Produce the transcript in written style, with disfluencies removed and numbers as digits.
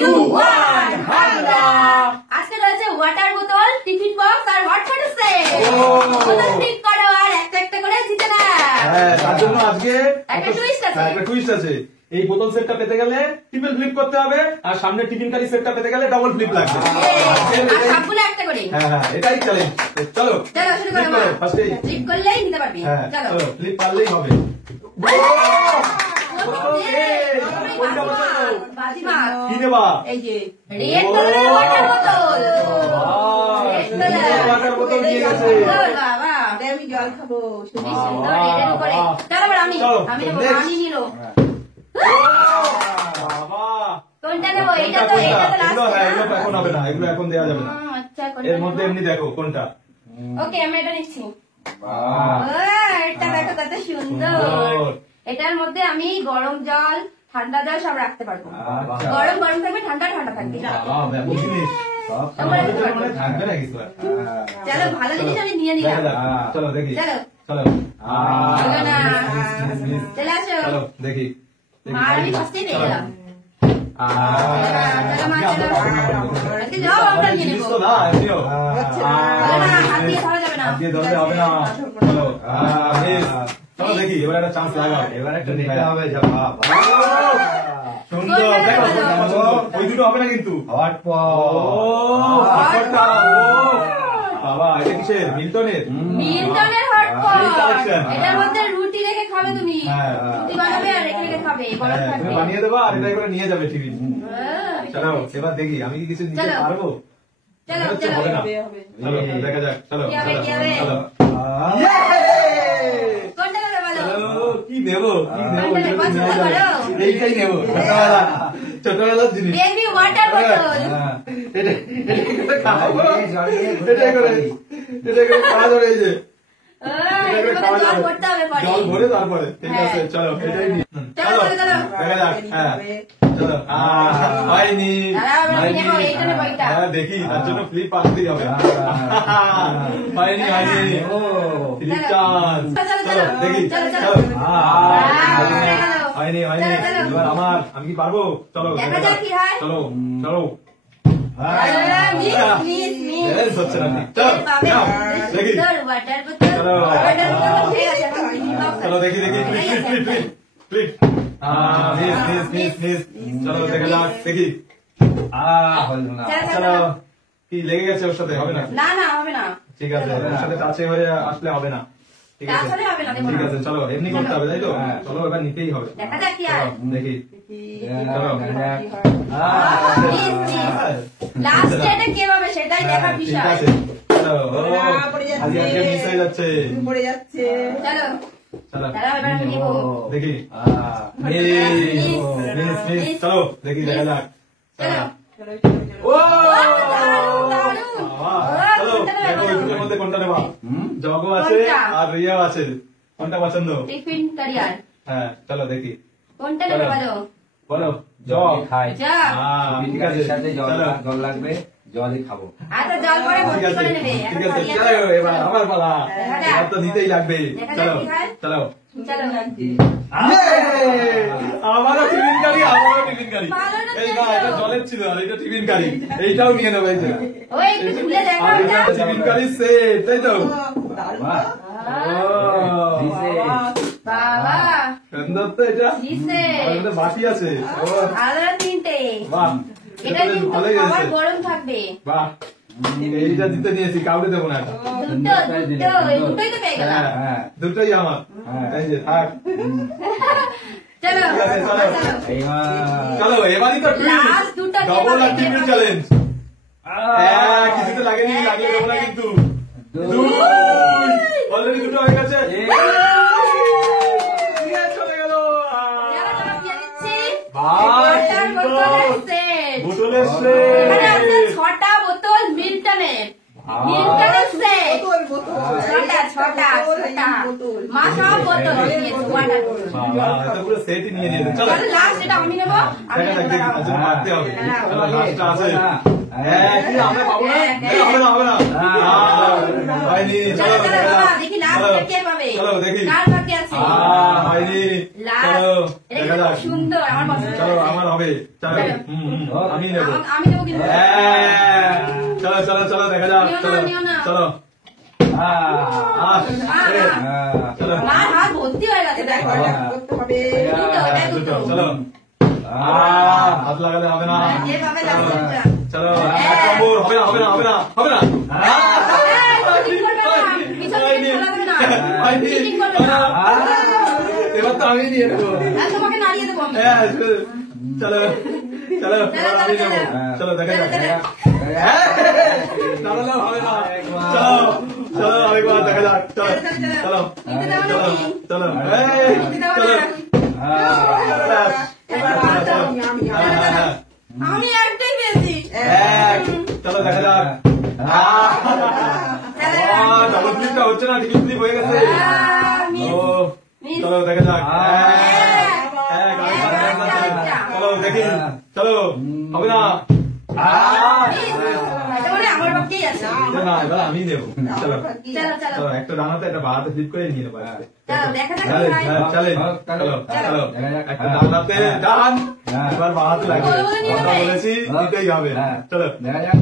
2 1 হামলা। আজকে রয়েছে ওয়াটার বোতল, টিফিন বক্স আর হট পটেটো সেট। বোতল ঠিক করো আর একটা করে জিতে না। হ্যাঁ, তার জন্য আজকে একটা টুইস্ট আছে। একটা টুইস্ট আছে। এই বোতল সেটটা পেতে গেলে ট্রিপল ফ্লিপ করতে হবে, আর সামনে টিফিন কারি সেটটা পেতে গেলে ডাবল ফ্লিপ লাগবে। আর সবগুলো একটা করে। হ্যাঁ, এটাই চ্যালেঞ্জ। চলো চলো শুরু করো। ফার্স্টে ফ্লিপ করলেই নিতে পারবি। চলো চলো ফ্লিপ পারলেই হবে। কি দেবা? এই যে রেড কালারের ওয়াটার বোতল। ওয়াটার বোতল দিয়ে গেছে। বাবা আমি জল খাবো। খুবই সুন্দর রেডের উপরে। চলো এবার আমি নেবো, আমি নিল। বাবা কোনটা নেবো? এটা তো লাস্ট। হ্যাঁ, এগুলো এখন হবে না, এগুলো এখন দেওয়া যাবে না। আচ্ছা কোনটা? এর মধ্যে এমনি দেখো কোনটা। ওকে আমি এটা নিচ্ছি। বাহ, এটা দেখো কত সুন্দর। এটার মধ্যে আমি গরম জল, ঠান্ডা জল সব রাখতে পারবো। আচ্ছা। গরম গরম থাকবে, ঠান্ডা ঠান্ডা থাকবে। বাহ, ব্যাপক জিনিস। মানে থাকবে না কিছু আর। চলো ভালো জিনিস আমি নিয়ে দেখা নিলাম। যাক। চলো দেখি। চলো চলো চলো না। মিস। চলে আসো। চলো দেখি। মা আর আমি ফার্স্টেই পেয়ে গেলাম। চলো মা চলো। আজকে যাও আমরা নিয়ে নেবো। তো না, এমনিও। চলো না, হাত দিয়ে ধরা যাবে না। হাত দিয়ে ধরলে হবে না। চলো মিস। চলো দেখি, এবার একটা চান্স লাগাও। এবার একটা নিতে হবে। সুন্দর, দেখো ওই দুটো হবে না কিন্তু। বাবা, এটা কিসের? মিল্টনের? মিল্টনের হটপট। সেই collection। এটার মধ্যে রুটি রেখে খাবে তুমি। হ্যাঁ। রুটি বানাবে আর রেখে রেখে খাবে। গরম হ্যাঁ, থাকবে। তুমি বানিয়ে দেবো আর এটা করে নিয়ে যাবে টিভি। চলো এবার দেখি আমি কি কিছু নিতে চলো। পারবো। চলো মনে হচ্ছে চলো। হবে না। হবে। চলো দেখা যাক। চলো কি হবে, চলো, কি হবে? চলো। কোনটা নেবে বলো? চলো, কি নেবো কি নেবো? কোনটা নেবে? পছন্দ করো? এইটাই নেবো। ছোটবেলার জিনিস। বেবি ওয়াটার বোতল। এটা খাবো। এটা করে খাওয়া যাবে। এই যে এটাকে জল ভরতে হবে পরে। জল ভরে তারপরে। ঠিক আছে, চলো এটাই নিই। চলো, চলো, চলো। দেখা যাক। হ্যাঁ চলো। হয়নি। দাঁড়াও, আমি নেবো, এইটা নেবো, এইটা। হ্যাঁ, দেখি তার জন্য ফ্লিপ আসতেই হবে। হয়নি হয়নি। Flip chance. চলো, চলো দেখি। চলো, চলো। চলো। হয়ে গেল। হয়নি হয়নি। চলো, চলো। এবার আমার, আমি কি পারবো? চলো দেখা যাক কি হয়। চলো চলো। মিস। Yes, হচ্ছে না। চলো যাও, দেখি। ওয়াটার বোতল। চলো। ওয়াটার বোতল ঠিক আছে, এখন টিফিন বক্স। চলো দেখি দেখি। ফ্লিপ। মিস। চলো দেখা যাক। দেখি। চলো। কি লেগে গেছে ওর সাথে? হবে না। না না হবে না। ঠিক আছে, ওর সাথে টাচে হয়ে আসলে হবে না। ঠিক আছে, তাহলে হবে না, দেবো ঠিক না। আছে, চলো এমনি করতে হবে, তাই তো? চলো এবার নিতেই হবে। দেখা যাক কি হয়। চলো, দেখি। চলো। লাস্টে এটা কে পাবে সেটাই দেখার ঠিক বিষয়। আছে, চলো। পড়ে যাচ্ছে। আজকে মিস হয়ে যাচ্ছে। পড়ে যাচ্ছে। চলো চলো দাঁড়াও, এবার আমি নেবো। দেখি। মিস। চলো দেখি, দেখা যাক। চলো। ও দারুণ। চলো দেখো ওই দুটোর মধ্যে কোনটা নেবা। জগও আছে কোনটা? আর রিয়াও আছে, কোনটা পছন্দ? Tiffin carrier. হ্যাঁ চলো দেখি। কোনটা নেবে বলো? বলো। জগ। খাই যা। ঠিক আছে, সাথে চলো। জল লাগবে, জলই খাবো। আচ্ছা জল পরে ঠিক ভর্তি আছে, করে নেবে। ঠিক এখন আছে, খালি চলো এবার আমার পালা। দেখা যাক। এবার তো নিতেই লাগবে। দেখা যাক চলো কি হয়। চলো। চলো। আমারও টিফিন কারি। ভালো না এই তো। না, এটা জলের ছিল আর এটা টিফিন কারি। এইটাও নিয়ে নেবে। এই যে। ওই একটু খুলে দেখো আর এটা। এটা টিফিন কারি সেট, তাই তো? বাহ, দিছে। বাবা সুন্দর তো এটা। দিছে। আর এটা বাটি আছে। ও, আলাদা তিনটে। বাহ, এটা বেশ কিন্তু ভালোই খাবার হয়েছে। গরম থাকবে। বাহ, এইটা দিতে নিয়েছি, কাউকে দেবো না এটা। দুটো এই দুটোই তো পেয়ে গেলাম। হ্যাঁ, দুটোই আমার। এই যে থাক। চলো ঠিক আছে, চলো। এইবার চলো এবারই তো Last দুটো ডবল কে আর ট্রিপল পাবে? চ্যালেঞ্জ। কিছুতে লাগেনি, লাগলে দেবো না কিন্তু। দুই অলরেডি দুটো হয়ে গেছে। চলে গেল। যারা যারা দিয়ে দিচ্ছি, বাহ, ওয়াটার সুন্দর। বোতলের সেট। বোতলের এখানে আছে সেট। 6টা বোতল মিল্টনের। মিল্টনের সেট। বোতল। ছটা ছটা ছটা মা সব বোতল নিয়েছে ওয়াটার বোতল বাবা, এটা পুরো সেটই নিয়ে নিয়েছে। চলো। তাহলে লাস্ট এটা আমি নেবো আমি দেখা যাক, নেবো দেখি, আচ্ছা, মারতে হবে। চলো, লাস্টটা আছে। কি, আমরা পাবো না? এই, হবে না, হবে না। হয়নি, চলো, চলো চলো দেখা বাবা যাক। দেখি চলো। লাস্ট কে পাবে চলো, দেখি। কার বাকি আছে হয়নি। লাস্ট চলো, এটা দেখা কিন্তু যাক। খুব সুন্দর আমার পছন্দ চলো, আমার হবে। চলো, আমি নেবো। আমি নেবো কিন্তু চলো, চলো, চলো, দেখা যাক। নিও না, চলো, নিও না। চলো। চলো। মার হাত ভর্তি হয়ে গেছে দেখো করতে হবে দুটো ওটাই দুটো, দুটো চলো। হাত লাগালে হবে না। যেভাবে চলো, লাগছে চলো, এক নম্বর, হবে না, হবে না, হবে না, হবে না। এবার তো আমি নিয়ে নেবো। তোমাকে নাড়িয়ে দেবো আমি। হ্যাঁ, চলো, চলো, এবার আমি নেবো। চলো, দেখা যাক। দাঁড়ালে হবে না। চলো, চলো, আরেকবার দেখা যাক। চলো, চলো, চলো, চলো, এই, চলো। এবার বারটা আমি আমি একটাই পেয়েছি এক, চলো, দেখা যাক। ডাবল ক্লিপটা হচ্ছে না, টিকিট ক্লিপ হয়ে গেছে। ও, চলো, দেখা যাক। এক, চলো, দেখি। চলো, হবে না। আমার পক্ষেই আছে না, এবার আমি নেবো। চলো, চলো চলো চলো, একটা ডানাতে একটা বাড়াতে ফ্লিপ করে নিয়ে নেবো। চলো দেখা যাক চলে, কি হয়। চলে, চলো, চলো, একটা ডানাতে ডান, এবার বাড়াতে লাগবে। বলে নিয়ে কথা নেবে। বলেছি, নিতেই হবে। চলো। দেখা যাক।